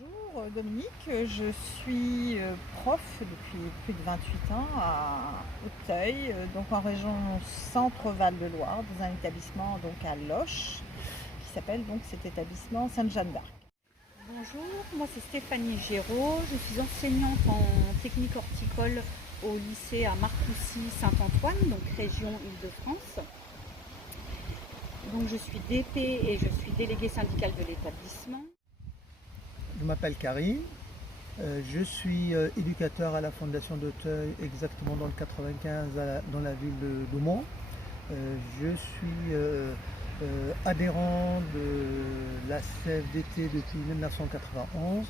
Bonjour Dominique, je suis prof depuis plus de 28 ans à Auteuil, donc en région Centre-Val de Loire, dans un établissement donc à Loches, qui s'appelle donc cet établissement Sainte-Jeanne d'Arc. Bonjour, moi c'est Stéphanie Géraud, je suis enseignante en technique horticole au lycée à Marcoussis-Saint-Antoine, donc région Île-de-France. Donc je suis DP et je suis déléguée syndicale de l'établissement. Je m'appelle Carrie, je suis éducateur à la Fondation d'Auteuil, exactement dans le 95, dans la ville de Doumont. Je suis adhérent de la CFDT depuis 1991.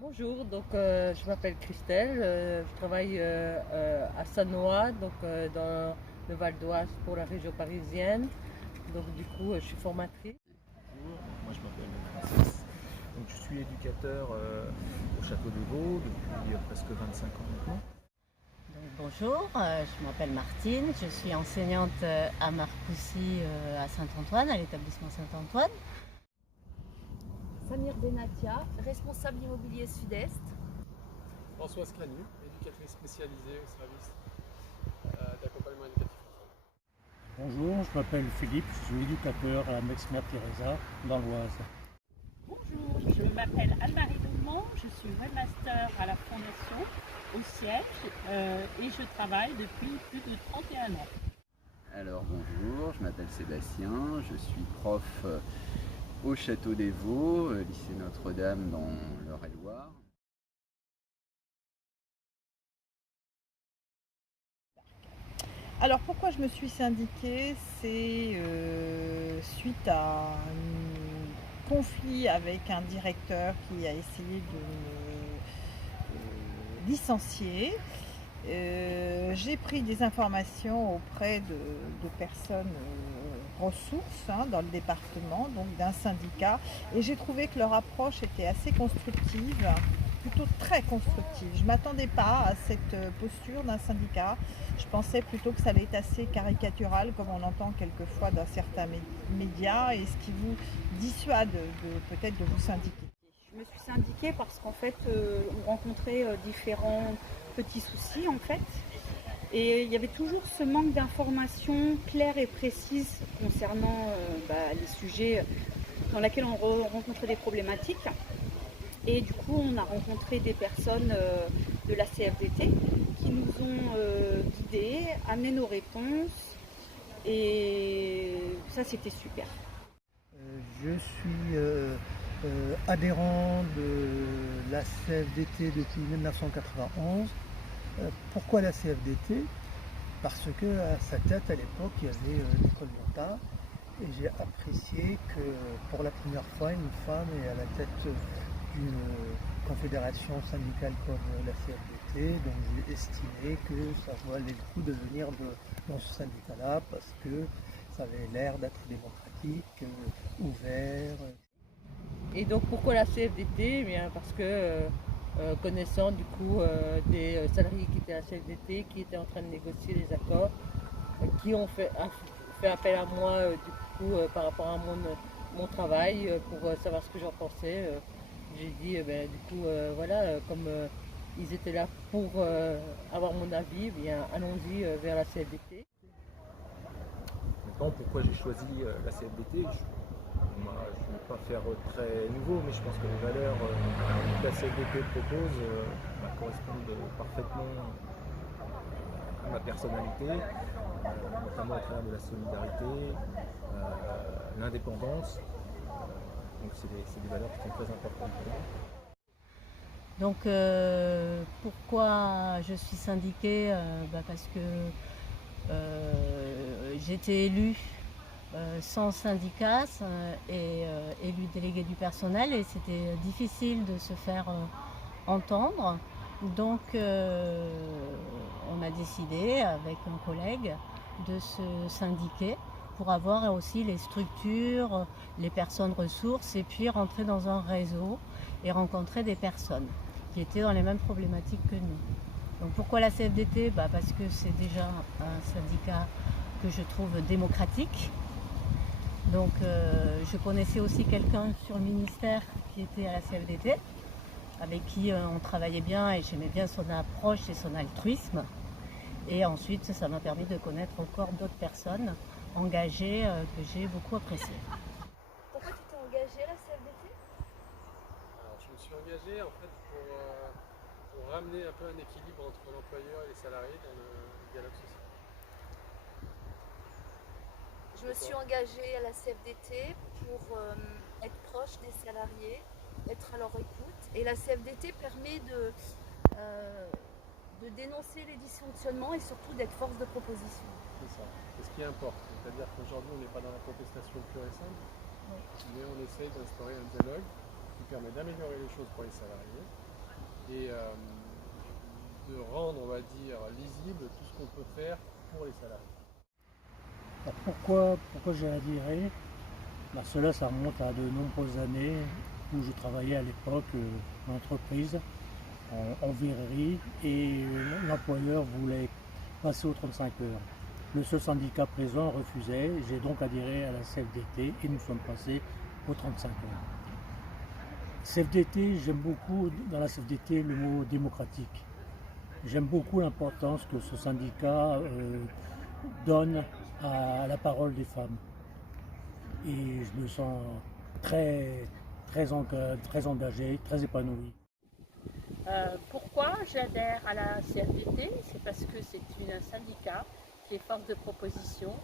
Bonjour, je m'appelle Christelle, je travaille à Sannois, dans le Val d'Oise pour la région parisienne. Donc du coup, je suis formatrice. Bonjour, moi je m'appelle Francis. Donc, je suis éducateur au Château des Vaux depuis presque 25 ans maintenant. Bonjour, je m'appelle Martine, je suis enseignante à Marcoussis à Saint-Antoine, à l'établissement Saint-Antoine. Samir Benatia, responsable immobilier Sud-Est. Françoise Clanu, éducatrice spécialisée au service d'accompagnement éducatif. Bonjour, je m'appelle Philippe, je suis éducateur à Mexmer Teresa dans l'Oise. Bonjour, je m'appelle Anne-Marie Doumont, je suis webmaster à la Fondation au siège et je travaille depuis plus de 31 ans. Alors bonjour, je m'appelle Sébastien, je suis prof au Château des Vaux, lycée Notre-Dame dans l'Eure-et-Loire. Alors pourquoi je me suis syndiquée, c'est suite à un conflit avec un directeur qui a essayé de me licencier. J'ai pris des informations auprès de personnes ressources dans le département, donc d'un syndicat, et j'ai trouvé que leur approche était assez constructive, plutôt très constructive. Je ne m'attendais pas à cette posture d'un syndicat. Je pensais plutôt que ça allait être assez caricatural, comme on entend quelquefois dans certains médias, et ce qui vous dissuade peut-être de vous syndiquer. Je me suis syndiquée parce qu'en fait on rencontrait différents petits soucis en fait. Et il y avait toujours ce manque d'informations claires et précises concernant les sujets dans lesquels on rencontrait des problématiques. Et du coup, on a rencontré des personnes de la CFDT qui nous ont guidés, amené nos réponses. Et ça, c'était super. Je suis adhérent de la CFDT depuis 1991. Pourquoi la CFDT? Parce qu'à sa tête, à l'époque, il y avait Nicole Monta. Et j'ai apprécié que pour la première fois, une femme est à la tête d'une confédération syndicale comme la CFDT. Donc j'ai estimé que ça valait le coup de venir dans ce syndicat-là parce que ça avait l'air d'être démocratique, ouvert. Et donc pourquoi la CFDT? Eh bien, parce que connaissant du coup des salariés qui étaient à la CFDT, qui étaient en train de négocier les accords, qui ont fait appel à moi par rapport à mon travail pour savoir ce que j'en pensais. J'ai dit comme ils étaient là pour avoir mon avis, eh bien allons-y vers la CFDT. Maintenant, pourquoi j'ai choisi la CFDT? Je ne vais pas faire très nouveau, mais je pense que les valeurs que la CFDT propose correspondent parfaitement à ma personnalité, notamment au travers de la solidarité, l'indépendance. Donc c'est des valeurs qui sont très importantes pour moi. Donc pourquoi je suis syndiquée? Parce que j'ai été élue sans syndicat et élue déléguée du personnel et c'était difficile de se faire entendre. Donc on a décidé avec un collègue de se syndiquer pour avoir aussi les structures, les personnes ressources et puis rentrer dans un réseau et rencontrer des personnes qui étaient dans les mêmes problématiques que nous. Donc pourquoi la CFDT? Parce que c'est déjà un syndicat que je trouve démocratique. Donc je connaissais aussi quelqu'un sur le ministère qui était à la CFDT. avec qui on travaillait bien et j'aimais bien son approche et son altruisme. Et ensuite, ça m'a permis de connaître encore d'autres personnes engagées que j'ai beaucoup appréciées. Pourquoi tu t'es engagée à la CFDT? Alors, je me suis engagé en fait pour ramener un peu un équilibre entre l'employeur et les salariés dans le dialogue social. Je me suis engagée à la CFDT pour être proche des salariés, être à leur écoute. Et la CFDT permet de dénoncer les dysfonctionnements et surtout d'être force de proposition. C'est ça. C'est ce qui importe. C'est-à-dire qu'aujourd'hui, on n'est pas dans la contestation pure et simple, mais on essaye d'instaurer un dialogue qui permet d'améliorer les choses pour les salariés et de rendre, on va dire, lisible tout ce qu'on peut faire pour les salariés. Alors pourquoi j'ai adhéré? Cela, ça remonte à de nombreuses années où je travaillais à l'époque en entreprise, en verrerie, et l'employeur voulait passer aux 35 heures. Le seul syndicat présent refusait, j'ai donc adhéré à la CFDT et nous sommes passés aux 35 heures. CFDT, j'aime beaucoup dans la CFDT le mot démocratique. J'aime beaucoup l'importance que ce syndicat donne à la parole des femmes. Et je me sens très engagé, très épanoui. Pourquoi j'adhère à la CFDT? C'est parce que c'est un syndicat qui est force de proposition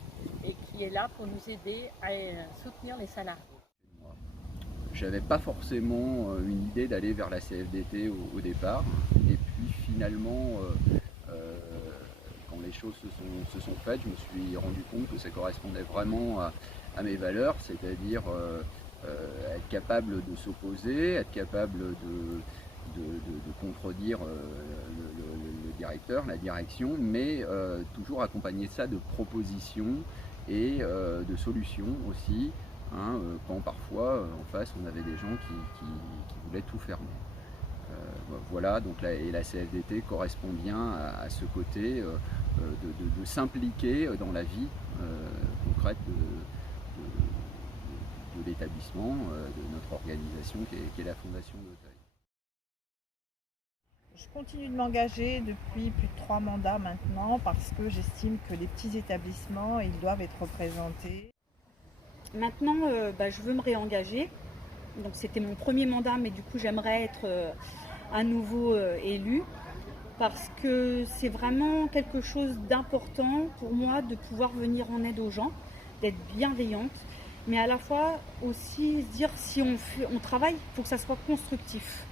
et qui est là pour nous aider à soutenir les salariés. J'avais pas forcément une idée d'aller vers la CFDT au départ, et puis finalement, quand les choses se sont faites, je me suis rendu compte que ça correspondait vraiment à mes valeurs, c'est-à-dire être capable de s'opposer, être capable de contredire le directeur, la direction, mais toujours accompagner ça de propositions et de solutions aussi, quand parfois en face on avait des gens qui voulaient tout fermer. Voilà, donc la CFDT correspond bien à ce côté de s'impliquer dans la vie concrète de l'établissement, de notre organisation qui est la Fondation d'Auteuil. Je continue de m'engager depuis plus de 3 mandats maintenant parce que j'estime que les petits établissements, ils doivent être représentés. Maintenant, je veux me réengager. Donc c'était mon premier mandat, mais du coup j'aimerais être à nouveau élue parce que c'est vraiment quelque chose d'important pour moi de pouvoir venir en aide aux gens, d'être bienveillante, mais à la fois aussi se dire si on travaille, il faut que ça soit constructif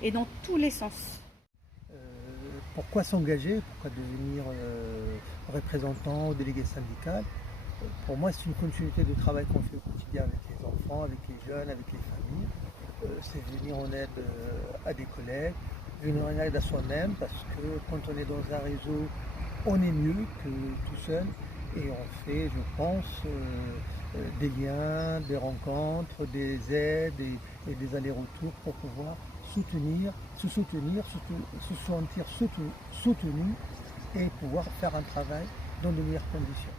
et dans tous les sens. Pourquoi s'engager? Pourquoi devenir représentant ou délégué syndical? Pour moi, c'est une continuité de travail qu'on fait au quotidien avec les enfants, avec les jeunes, avec les familles. C'est venir en aide à des collègues, venir en aide à soi-même, parce que quand on est dans un réseau, on est mieux que tout seul. Et on fait, je pense, des liens, des rencontres, des aides et des allers-retours pour pouvoir se sentir soutenu et pouvoir faire un travail dans de meilleures conditions.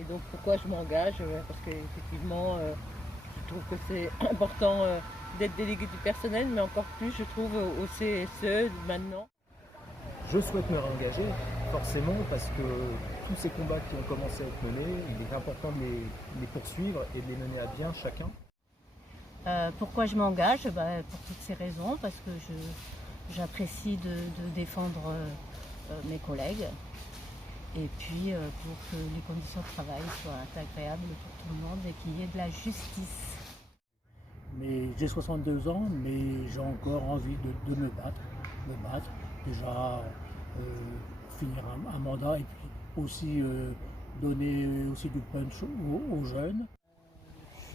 Et donc pourquoi je m'engage? Parce qu'effectivement, je trouve que c'est important d'être délégué du personnel, mais encore plus je trouve au CSE maintenant. Je souhaite me réengager, forcément, parce que tous ces combats qui ont commencé à être menés, il est important de les poursuivre et de les mener à bien chacun. Pourquoi je m'engage? Pour toutes ces raisons, parce que j'apprécie de défendre mes collègues et puis pour que les conditions de travail soient agréables pour tout le monde et qu'il y ait de la justice. Mais j'ai 62 ans, mais j'ai encore envie de me battre. Déjà finir un mandat et puis aussi donner aussi du punch aux jeunes.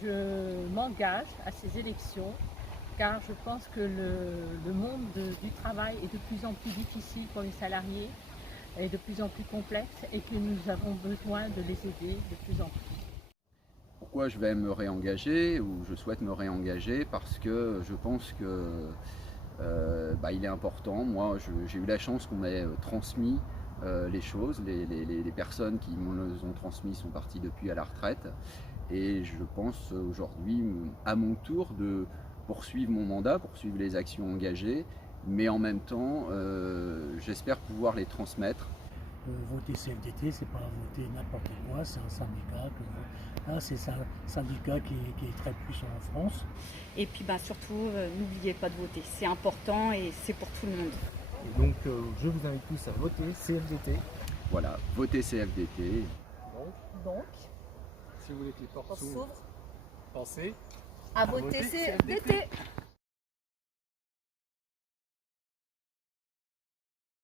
Je m'engage à ces élections car je pense que le monde du travail est de plus en plus difficile pour les salariés, est de plus en plus complexe et que nous avons besoin de les aider de plus en plus. Pourquoi je vais me réengager ou je souhaite me réengager? Parce que je pense que il est important. Moi, j'ai eu la chance qu'on m'ait transmis les choses. Les personnes qui nous ont transmis sont parties depuis à la retraite. Et je pense aujourd'hui, à mon tour, poursuivre mon mandat, poursuivre les actions engagées, mais en même temps, j'espère pouvoir les transmettre. Voter CFDT, c'est pas voter n'importe quoi, c'est un syndicat. C'est un syndicat qui est très puissant en France. Et puis surtout, n'oubliez pas de voter, c'est important et c'est pour tout le monde. Et donc je vous invite tous à voter CFDT. Voilà, voter CFDT. Donc, Si vous voulez que les portes on s'ouvrent, s'ouvre pensez à voter CFDT.